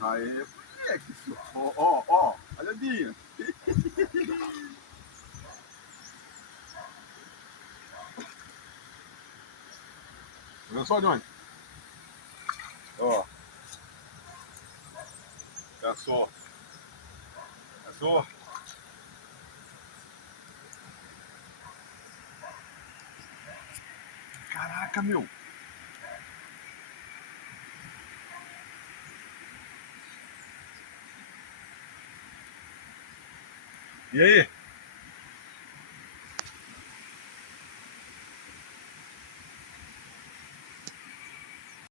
Aê, moleque. Ó, ó, ó. Olha a minha. Olha só, Johnny. Ó. Pensou. Pensou? Caraca, meu. E aí?